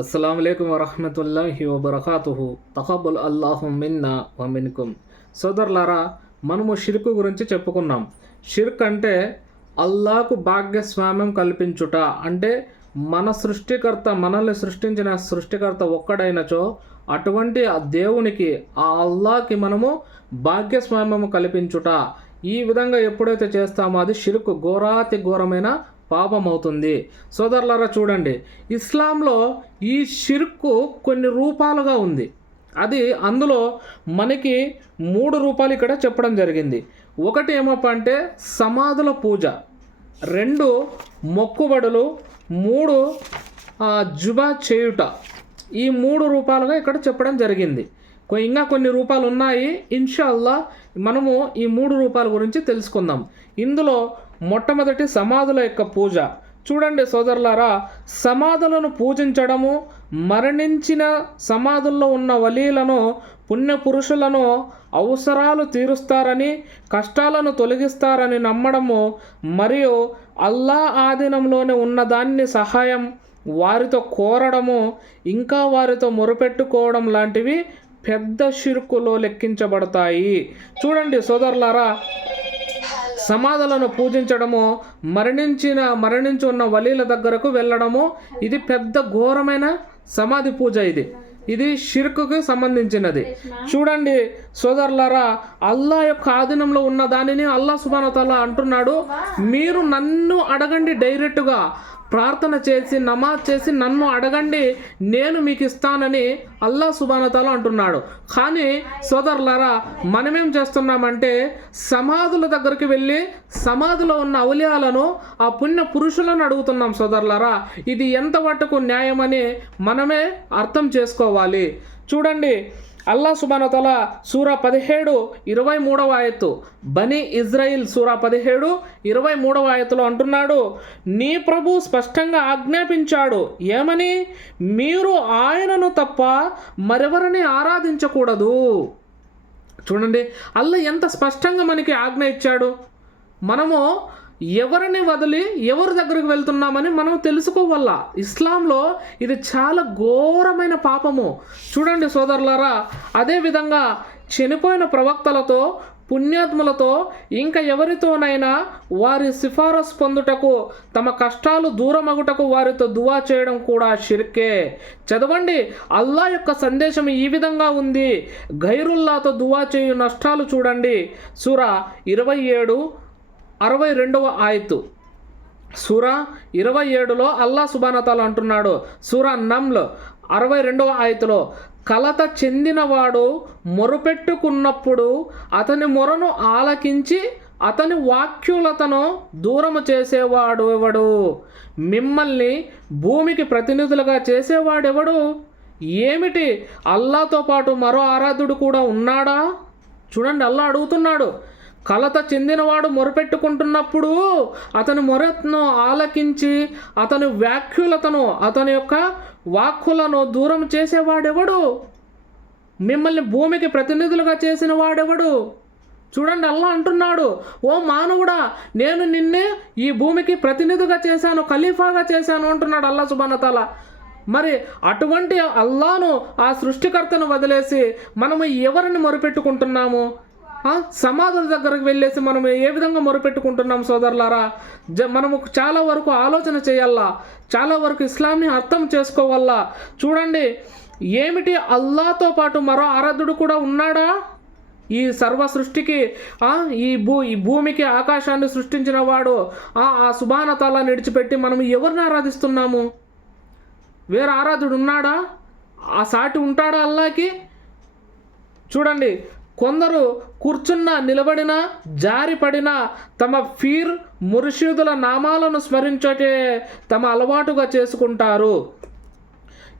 అస్సలం వరహమతుల్లాహి వబర్కాతుహు. తహబుల్ అల్లాహు మిన్నా వమిన్కుమ్ సోదరులారా మనము షిర్కు గురించి చెప్పుకున్నాం. షిర్క్ అంటే అల్లాకు భాగ్యస్వామ్యం కల్పించుట. అంటే మన సృష్టికర్త మనల్ని సృష్టించిన సృష్టికర్త ఒక్కడైనచో అటువంటి ఆ దేవునికి ఆ అల్లాకి మనము భాగ్యస్వామ్యము కల్పించుట. ఈ విధంగా ఎప్పుడైతే చేస్తామో అది షిర్కు ఘోరాతి ఘోరమైన పాపం అవుతుంది సోదరులారా చూడండి. ఇస్లాంలో ఈ షిర్కు కొన్ని రూపాలుగా ఉంది. అది అందులో మనకి మూడు రూపాలు ఇక్కడ చెప్పడం జరిగింది. ఒకటి ఏమప్ప అంటే సమాధుల పూజ రెండు మొక్కుబడులు మూడు జుబా చేయుట. ఈ మూడు రూపాలుగా ఇక్కడ చెప్పడం జరిగింది. ఇంకా కొన్ని రూపాలు ఉన్నాయి ఇన్షాల్లా మనము ఈ మూడు రూపాల గురించి తెలుసుకుందాం. ఇందులో మొట్టమొదటి సమాధుల యొక్క పూజ. చూడండి సోదరులారా సమాధులను పూజించడము మరణించిన సమాధుల్లో ఉన్న వలీలను పుణ్య పురుషులను అవసరాలు తీరుస్తారని కష్టాలను తొలగిస్తారని నమ్మడము మరియు అల్లా ఆధీనంలోనే ఉన్నదాన్ని సహాయం వారితో కోరడము ఇంకా వారితో మొరుపెట్టుకోవడం లాంటివి పెద్ద షిరుకులో లెక్కించబడతాయి. చూడండి సోదరులారా సమాధులను పూజించడము మరణించిన మరణించి ఉన్న వలీల దగ్గరకు వెళ్ళడము ఇది పెద్ద ఘోరమైన సమాధి పూజ ఇది. ఇది షిర్కుకి సంబంధించినది. చూడండి సోదరులారా అల్లా యొక్క ఆధీనంలో ఉన్న దానిని అల్లా సుబానతల్లా అంటున్నాడు. మీరు నన్ను అడగండి డైరెక్ట్గా. ప్రార్థన చేసి నమాజ్ చేసి నన్ను అడగండి నేను మీకు ఇస్తానని అల్లా సుబానతలు అంటున్నాడు. కానీ సోదరులారా మనమేం చేస్తున్నామంటే సమాధుల దగ్గరికి వెళ్ళి సమాధిలో ఉన్న అవలయాలను ఆ పుణ్య పురుషులను అడుగుతున్నాం సోదరులారా. ఇది ఎంత మట్టుకు న్యాయమని మనమే అర్థం చేసుకోవాలి. చూడండి అల్లా సుబానతల సూరా పదిహేడు ఇరవై మూడవ ఆయత్తు. బని ఇజ్రాయిల్ సూరా పదిహేడు ఇరవై మూడవ ఆయత్తులో అంటున్నాడు నీ ప్రభు స్పష్టంగా ఆజ్ఞాపించాడు. ఏమని? మీరు ఆయనను తప్ప మరెవరిని ఆరాధించకూడదు. చూడండి అల్లా ఎంత స్పష్టంగా మనకి ఆజ్ఞ ఇచ్చాడు. మనము ఎవరిని వదిలి ఎవరి దగ్గరికి వెళ్తున్నామని మనం తెలుసుకోవాల ఇస్లాంలో ఇది చాలా ఘోరమైన పాపము. చూడండి సోదరులారా అదేవిధంగా చనిపోయిన ప్రవక్తలతో పుణ్యాత్ములతో ఇంకా ఎవరితోనైనా వారి సిఫారసు పొందుటకు తమ కష్టాలు దూరమగుటకు వారితో దువా చేయడం కూడా షిర్కే. చదవండి అల్లా యొక్క సందేశం ఈ విధంగా ఉంది. గైరుల్లాతో దువా చేయు నష్టాలు చూడండి. సూర ఇరవై ఏడు అరవై రెండవ ఆయత్తు. సూరా ఇరవై ఏడులో అల్లా సుబానతాలు అంటున్నాడు. సూరా నమ్ల్ అరవై రెండవ ఆయతులో కలత చెందినవాడు మొరుపెట్టుకున్నప్పుడు అతని మొరను ఆలకించి అతని వాక్యులతను దూరము చేసేవాడు ఎవడు? మిమ్మల్ని భూమికి ప్రతినిధులుగా చేసేవాడెవడు? ఏమిటి? అల్లాతో పాటు మరో ఆరాధుడు కూడా ఉన్నాడా? చూడండి అల్లా అడుగుతున్నాడు. కలత చెందినవాడు మొరపెట్టుకుంటున్నప్పుడు అతని మొరత్ను ఆలకించి అతని వ్యాఖ్యులతను అతని యొక్క వాక్కులను దూరం చేసేవాడెవడు? మిమ్మల్ని భూమికి ప్రతినిధులుగా చేసిన వాడెవడు? చూడండి అల్లా అంటున్నాడు ఓ మానవుడా నేను నిన్నే ఈ భూమికి ప్రతినిధిగా చేశాను ఖలీఫాగా చేశాను అంటున్నాడు అల్లా సుబానతాల మరి అటువంటి అల్లాను ఆ సృష్టికర్తను వదిలేసి మనము ఎవరిని మొరుపెట్టుకుంటున్నాము? సమాధుల దగ్గరకు వెళ్ళేసి మనం ఏ విధంగా మొరపెట్టుకుంటున్నాం సోదరులారా? జ మనము చాలా వరకు ఆలోచన చేయాలా? చాలా వరకు ఇస్లాంని అర్థం చేసుకోవాలా? చూడండి ఏమిటి అల్లాతో పాటు మరో ఆరాధుడు కూడా ఉన్నాడా? ఈ సర్వ సృష్టికి ఈ భూ ఈ భూమికి ఆకాశాన్ని సృష్టించిన వాడు ఆ ఆ నిడిచిపెట్టి మనం ఎవరిని ఆరాధిస్తున్నాము? వేరే ఆరాధుడు ఉన్నాడా? ఆ సాటి ఉంటాడా అల్లాకి? చూడండి కొందరు కూర్చున్న నిలబడిన జారిపడిన తమ ఫీర్ ముర్షిదుల నామాలను స్మరించటే తమ అలవాటుగా చేసుకుంటారు.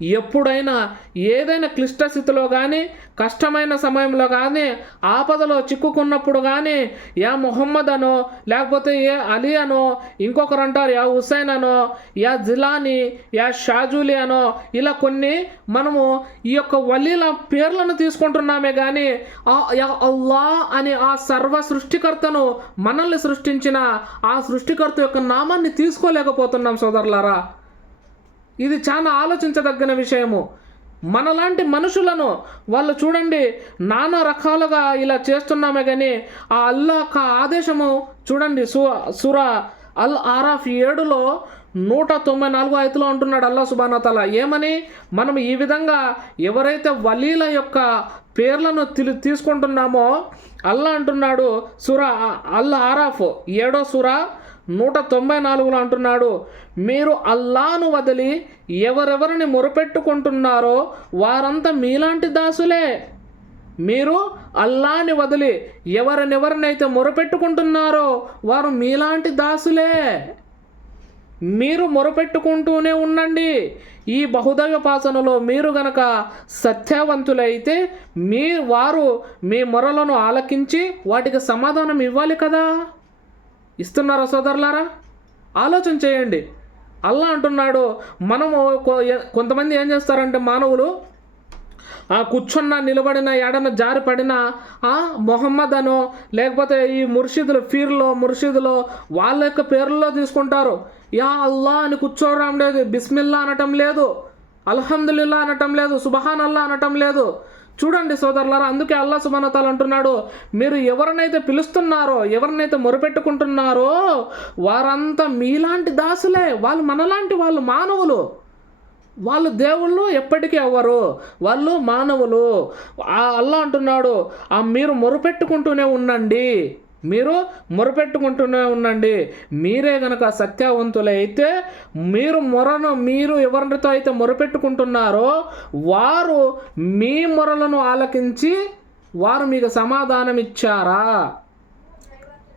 ఎప్పుడైనా ఏదైనా క్లిష్ట స్థితిలో కానీ కష్టమైన సమయంలో కానీ ఆపదలో చిక్కుకున్నప్పుడు కానీ యా మొహమ్మద్ అనో లేకపోతే ఏ అలీ అనో ఇంకొకరు అంటారు యా హుసేన్ అనో యా జిలానీ యా షాజులి అనో ఇలా కొన్ని మనము ఈ యొక్క వలీల పేర్లను తీసుకుంటున్నామే కానీ అల్లా అని ఆ సర్వ సృష్టికర్తను మనల్ని సృష్టించిన ఆ సృష్టికర్త యొక్క నామాన్ని తీసుకోలేకపోతున్నాం సోదరులారా. ఇది చాలా ఆలోచించదగిన విషయము. మనలాంటి మనుషులను వాళ్ళు చూడండి నానా రకాలుగా ఇలా చేస్తున్నామే కానీ ఆ అల్లా ఆదేశము చూడండి సు సురా అల్ ఆరాఫ్ ఏడులో నూట తొంభై నాలుగు ఐదులో అంటున్నాడు అల్లా సుబానతల ఏమని? మనం ఈ విధంగా ఎవరైతే వలీల యొక్క పేర్లను తిలి తీసుకుంటున్నామో అల్లా అంటున్నాడు సురా అల్ ఆరాఫ్ ఏడో సురా నూట తొంభై నాలుగులో అంటున్నాడు మీరు అల్లాను వదిలి ఎవరెవరిని మొరుపెట్టుకుంటున్నారో వారంతా మీలాంటి దాసులే. మీరు అల్లాని వదిలి ఎవరినెవరినైతే మొరపెట్టుకుంటున్నారో వారు మీలాంటి దాసులే. మీరు మొరపెట్టుకుంటూనే ఉండండి. ఈ బహుదైవ పాసనలో మీరు గనక సత్యవంతులైతే మీ వారు మీ మొరలను ఆలకించి వాటికి సమాధానం ఇవ్వాలి కదా. ఇస్తున్నారా సోదరులారా? ఆలోచన చేయండి. అల్లా అంటున్నాడు మనము కొ- కొంతమంది ఏం చేస్తారంటే మానవులు ఆ కూర్చున్న నిలబడిన ఎడన జారి పడిన ఆ మొహమ్మద్ అనో లేకపోతే ఈ ముర్షిదులు ఫీర్లో ముర్షిదులో వాళ్ళ యొక్క పేర్లలో తీసుకుంటారు. యా అల్లా అని కూర్చోవడం లేదు బిస్మిల్లా అనటం లేదు అల్హమ్దుల్లా అనటం లేదు సుబహాన్ అల్లా అనటం లేదు. చూడండి సోదరులారా అందుకే అల్లా సుబానతాలు అంటున్నాడు మీరు ఎవరినైతే పిలుస్తున్నారో ఎవరినైతే మొరుపెట్టుకుంటున్నారో వారంతా మీలాంటి దాసులే వాళ్ళు మనలాంటి వాళ్ళు మానవులు. వాళ్ళు దేవుళ్ళు ఎప్పటికీ అవ్వరు వాళ్ళు మానవులు. ఆ అల్లా అంటున్నాడు ఆ మీరు మొరుపెట్టుకుంటూనే ఉండండి. మీరు మొరపెట్టుకుంటూనే ఉండండి. మీరే గనక సత్యవంతులైతే మీరు మొరను మీరు ఎవరితో అయితే మొరపెట్టుకుంటున్నారో వారు మీ మొరలను ఆలకించి వారు మీకు సమాధానం ఇచ్చారా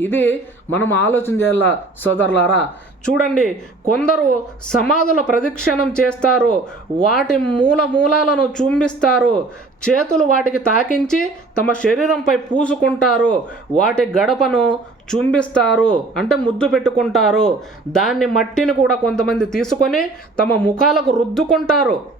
ఇది మనం ఆలోచన చేయాల సోదరులారా. చూడండి కొందరు సమాధుల ప్రదక్షిణం చేస్తారు వాటి మూల మూలాలను చుంబిస్తారు చేతులు వాటికి తాకించి తమ శరీరంపై పూసుకుంటారు వాటి గడపను చుంబిస్తారు అంటే ముద్దు పెట్టుకుంటారు. దాన్ని మట్టిని కూడా కొంతమంది తీసుకొని తమ ముఖాలకు రుద్దుకుంటారు.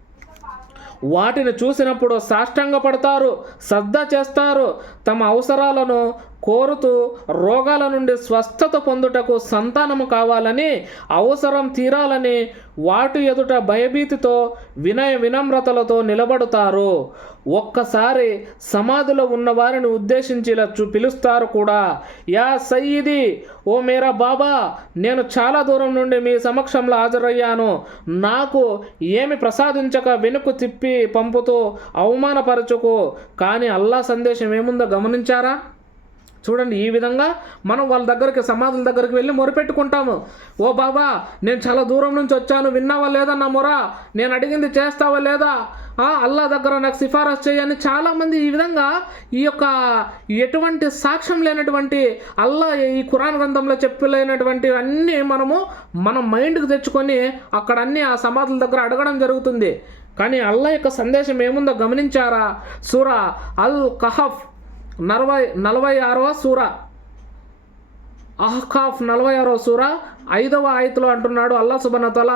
వాటిని చూసినప్పుడు సాష్టంగా పడతారు శ్రద్ధ చేస్తారు తమ అవసరాలను కోరుతూ రోగాల నుండి స్వస్థత పొందుటకు సంతానము కావాలని అవసరం తీరాలని వాటి ఎదుట భయభీతితో వినయ వినమ్రతలతో నిలబడతారు. ఒక్కసారి సమాధిలో ఉన్న వారిని ఉద్దేశించి ఇలా పిలుస్తారు కూడా. యా సయ్యిది ఓ మేరా బాబా నేను చాలా దూరం నుండి మీ సమక్షంలో హాజరయ్యాను. నాకు ఏమి ప్రసాదించక వెనుకు తిప్పి పంపుతూ అవమానపరచుకు. కానీ అల్లా సందేశం ఏముందో గమనించారా? చూడండి ఈ విధంగా మనం వాళ్ళ దగ్గరికి సమాధుల దగ్గరికి వెళ్ళి మొరపెట్టుకుంటాము. ఓ బాబా నేను చాలా దూరం నుంచి వచ్చాను. విన్నావా లేదా నా మొర? నేను అడిగింది చేస్తావా లేదా? ఆ, అల్లా దగ్గర నాకు సిఫారసు చేయని చాలామంది ఈ విధంగా ఈ యొక్క ఎటువంటి సాక్ష్యం లేనటువంటి అల్లా ఈ కురాన్ గ్రంథంలో చెప్పలేనటువంటి అన్నీ మనము మన మైండ్కి తెచ్చుకొని అక్కడ అన్నీ ఆ సమాధుల దగ్గర అడగడం జరుగుతుంది. కానీ అల్లా యొక్క సందేశం ఏముందో గమనించారా? సూరా అల్ కహఫ్ నలభై నలభై ఆరవ సూర. అహ్కాఫ్ నలభై ఆరవ సూర ఐదవ ఆయతులో అంటున్నాడు అల్లా సుబనతల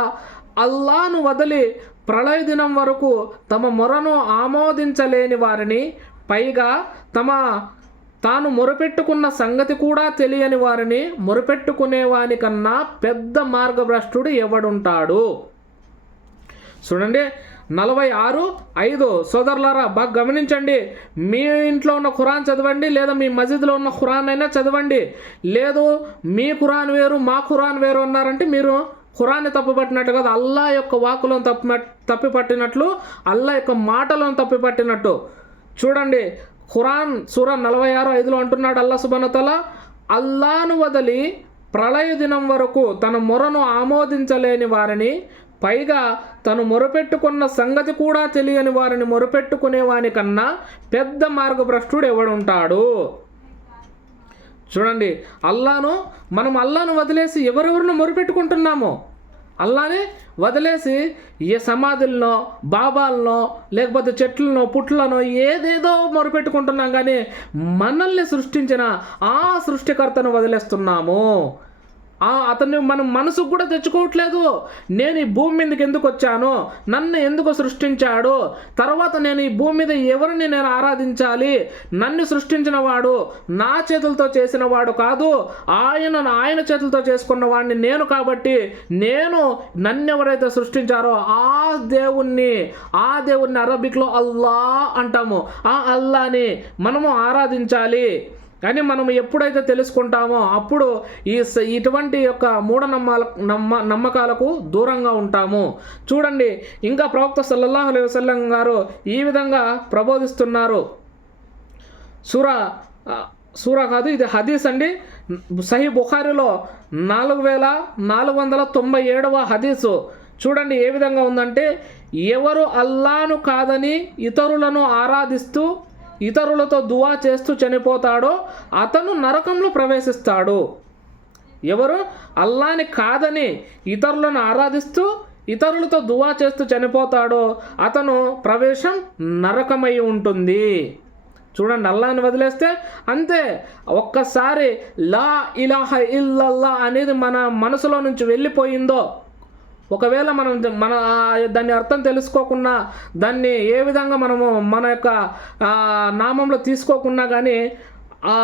అల్లాను వదిలి ప్రళయ దినం వరకు తమ మొరను ఆమోదించలేని వారిని పైగా తమ తాను మొరపెట్టుకున్న సంగతి కూడా తెలియని వారిని మొరపెట్టుకునేవాని కన్నా పెద్ద మార్గభ్రష్టుడు ఎవడుంటాడు? చూడండి నలభై ఆరు ఐదు. సోదరులారా బాగా గమనించండి. మీ ఇంట్లో ఉన్న ఖురాన్ చదవండి లేదా మీ మసీదులో ఉన్న ఖురాన్ అయినా చదవండి. లేదు మీ ఖురాన్ వేరు మా ఖురాన్ వేరు అన్నారంటే మీరు ఖురాన్ని తప్పుపట్టినట్టు కదా. అల్లా యొక్క వాకులను తప్పి తప్పిపట్టినట్లు అల్లా యొక్క మాటలను తప్పిపట్టినట్టు. చూడండి ఖురాన్ సూర నలభై ఆరు ఐదులో అంటున్నాడు అల్లా సుబనతల అల్లాను వదిలి ప్రళయ దినం వరకు తన మొరను ఆమోదించలేని వారిని పైగా తను మొరపెట్టుకున్న సంగతి కూడా తెలియని వారిని మొరపెట్టుకునే పెద్ద మార్గభ్రష్టుడు ఎవడుంటాడు? చూడండి అల్లాను మనం అల్లాను వదిలేసి ఎవరెవరిని మొరపెట్టుకుంటున్నామో? అల్లానే వదిలేసి ఏ సమాధుల్లో బాబాలనో లేకపోతే చెట్లనో పుట్లనో ఏదేదో మొరపెట్టుకుంటున్నాం కానీ మనల్ని సృష్టించిన ఆ సృష్టికర్తను వదిలేస్తున్నాము. అతన్ని మనం మనసుకు కూడా తెచ్చుకోవట్లేదు. నేను ఈ భూమి మీదకి ఎందుకు వచ్చాను? నన్ను ఎందుకు సృష్టించాడు? తర్వాత నేను ఈ భూమి మీద ఎవరిని నేను ఆరాధించాలి? నన్ను సృష్టించిన వాడు నా చేతులతో చేసిన వాడు కాదు. ఆయన ఆయన చేతులతో చేసుకున్న వాడిని నేను కాబట్టి నేను నన్ను ఎవరైతే సృష్టించారో ఆ దేవుణ్ణి ఆ దేవుణ్ణి అరబిక్లో అల్లా అంటాము. ఆ అల్లాని మనము ఆరాధించాలి. కానీ మనం ఎప్పుడైతే తెలుసుకుంటామో అప్పుడు ఈ స- ఇటువంటి యొక్క మూఢనమ్మాల నమ్మ నమ్మకాలకు దూరంగా ఉంటాము. చూడండి ఇంకా ప్రవక్త సల్లల్లాహు అలైహి వసల్లం గారు ఈ విధంగా ప్రబోధిస్తున్నారు. సూరా సూరా కాదు ఇది హదీస్ అండి. సహీ బుఖారిలో నాలుగు వేల నాలుగు వందల తొంభై ఏడవ హదీసు. చూడండి ఏ విధంగా ఉందంటే ఎవరు అల్లాను కాదని ఇతరులను ఆరాధిస్తూ ఇతరులతో దువా చేస్తూ చనిపోతాడో అతను నరకంలో ప్రవేశిస్తాడు. ఎవరు? అల్లాని కాదని ఇతరులను ఆరాధిస్తూ ఇతరులతో దువా చేస్తూ చనిపోతాడో అతను ప్రవేశం నరకమై ఉంటుంది. చూడండి అల్లాని వదిలేస్తే అంతే. ఒక్కసారి లా ఇలాహ ఇల్లల్లా అనేది మన మనసులో నుంచి వెళ్ళిపోయిందో ఒకవేళ మనం మన దాన్ని అర్థం తెలుసుకోకుండా దాన్ని ఏ విధంగా మనము మన యొక్క నామంలో తీసుకోకుండా కానీ ఆ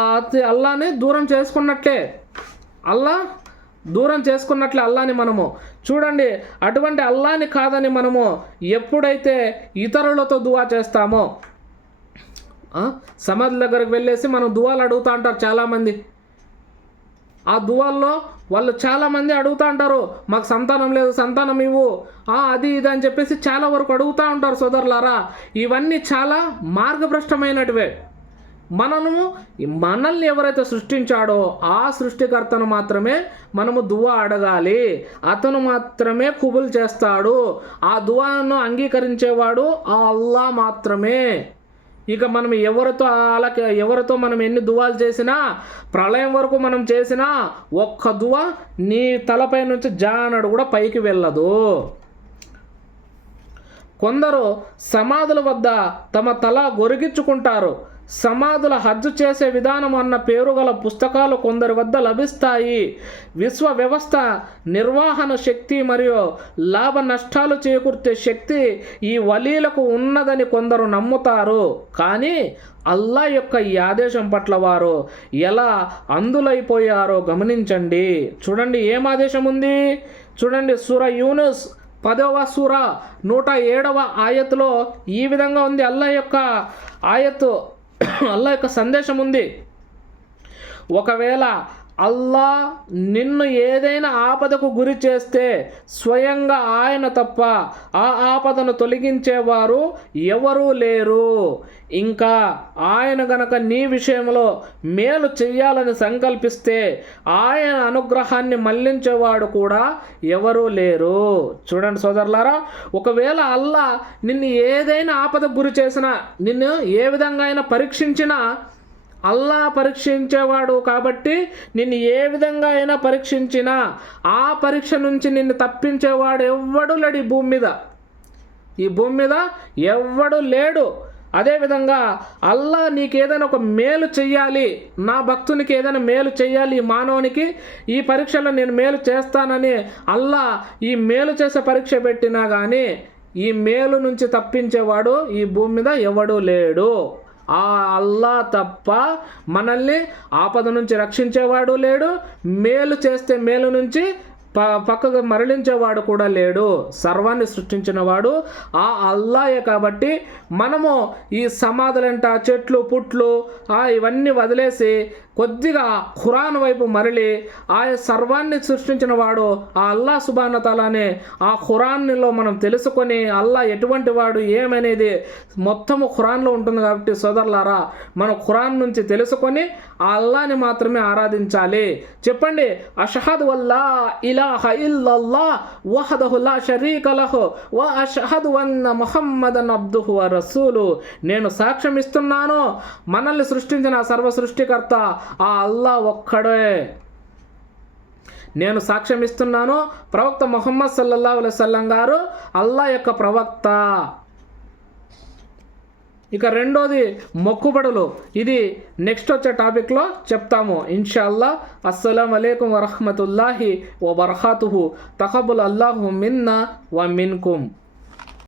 అల్లాని దూరం చేసుకున్నట్లే. అల్లా దూరం చేసుకున్నట్లే అల్లాని మనము. చూడండి అటువంటి అల్లాని కాదని మనము ఎప్పుడైతే ఇతరులతో దువా చేస్తామో సమాధి దగ్గరకు వెళ్ళేసి మనం దువాలు అడుగుతూ ఉంటారు చాలామంది. ఆ దువాల్లో వాళ్ళు చాలామంది అడుగుతూ ఉంటారు మాకు సంతానం లేదు సంతానం ఇవ్వు. అది ఇది అని చెప్పేసి చాలా వరకు అడుగుతూ ఉంటారు సోదరులారా. ఇవన్నీ చాలా మార్గభ్రష్టమైనటివే. మనము మనల్ని ఎవరైతే సృష్టించాడో ఆ సృష్టికర్తను మాత్రమే మనము దువా అడగాలి. అతను మాత్రమే కుబుల్ చేస్తాడు. ఆ దువాను అంగీకరించేవాడు ఆ అల్లా మాత్రమే. ఇక మనం ఎవరితో అలా ఎవరితో మనం ఎన్ని దువాలు చేసినా ప్రళయం వరకు మనం చేసినా ఒక్క దువ నీ తలపై నుంచి జానడు కూడా పైకి వెళ్ళదు. కొందరు సమాధుల వద్ద తమ తల గొరిగించుకుంటారు. సమాధుల హజ్జు చేసే విధానం అన్న పేరు గల పుస్తకాలు కొందరి వద్ద లభిస్తాయి. విశ్వ వ్యవస్థ నిర్వహణ శక్తి మరియు లాభ నష్టాలు చేకూర్చే శక్తి ఈ వలీలకు ఉన్నదని కొందరు నమ్ముతారు. కానీ అల్లా యొక్క ఈ ఆదేశం పట్ల వారు ఎలా అందులైపోయారో గమనించండి. చూడండి ఏం ఆదేశం ఉంది? చూడండి సూర యూనుస్ పదవ సూర నూట ఏడవ ఆయత్తులో ఈ విధంగా ఉంది. అల్లా యొక్క ఆయత్తు అల్లా యొక్క సందేశం ఉంది. ఒకవేళ అల్లా నిన్ను ఏదైనా ఆపదకు గురి చేస్తే స్వయంగా ఆయన తప్ప ఆ ఆపదను తొలగించేవారు ఎవరూ లేరు. ఇంకా ఆయన గనక నీ విషయంలో మేలు చెయ్యాలని సంకల్పిస్తే ఆయన అనుగ్రహాన్ని మళ్ళించేవాడు కూడా ఎవరూ లేరు. చూడండి సోదరులారా ఒకవేళ అల్లా నిన్ను ఏదైనా ఆపదకు గురి చేసినా నిన్ను ఏ విధంగా అయినా పరీక్షించినా అల్లా పరీక్షించేవాడు కాబట్టి నిన్ను ఏ విధంగా అయినా పరీక్షించినా ఆ పరీక్ష నుంచి నిన్ను తప్పించేవాడు ఎవ్వడు లేడు ఈ భూమి మీద. ఈ భూమి మీద ఎవ్వడు లేడు. అదేవిధంగా అల్లా నీకు ఏదైనా ఒక మేలు చెయ్యాలి నా భక్తునికి ఏదైనా మేలు చెయ్యాలి ఈ మానవునికి ఈ పరీక్షలో నేను మేలు చేస్తానని అల్లా ఈ మేలు చేసే పరీక్ష పెట్టినా కానీ ఈ మేలు నుంచి తప్పించేవాడు ఈ భూమి మీద ఎవడు లేడు. ఆ అల్లా తప్ప మనల్ని ఆపద నుంచి రక్షించేవాడు లేడు మేలు చేస్తే మేలు నుంచి ప పక్కకు మరలించేవాడు కూడా లేడు. సర్వాన్ని సృష్టించిన వాడు ఆ అల్లాయే కాబట్టి మనము ఈ సమాధులంట చెట్లు పుట్లు ఆ ఇవన్నీ వదిలేసి కొద్దిగా ఖురాన్ వైపు మరలి ఆ సర్వాన్ని సృష్టించిన వాడు ఆ అల్లా సుబానతలానే ఆ ఖురాన్లో మనం తెలుసుకొని అల్లా ఎటువంటి వాడు ఏమనేది మొత్తము ఖురాన్లో ఉంటుంది కాబట్టి సోదరులారా మనం ఖురాన్ నుంచి తెలుసుకొని ఆ అల్లాని మాత్రమే ఆరాధించాలి. చెప్పండి అషహద్ వల్లా ఇలాహ ఇల్లల్లా వహదహు లా షరీక లహు వ అషహదు అన్న ముహమ్మదన్ అబ్దుహు వ రసూలు. నేను సాక్ష్యం ఇస్తున్నాను మనల్ని సృష్టించిన సర్వ సృష్టికర్త ఆ అల్లా ఒక్కడే. నేను సాక్ష్యం ఇస్తున్నాను ప్రవక్త ముహమ్మద్ సల్లల్లాహు అలైహి గారు అల్లా యొక్క ప్రవక్త. ఇక రెండోది మొక్కుబడులు. ఇది నెక్స్ట్ వచ్చే టాపిక్లో చెప్తాము. ఇన్షాల్లా అస్సలం అలైకుం వరహమతుల్లాహి ఓ బర్హాతుహు తహబుల్ అల్లాహు మిన్నా వ మిన్కుమ్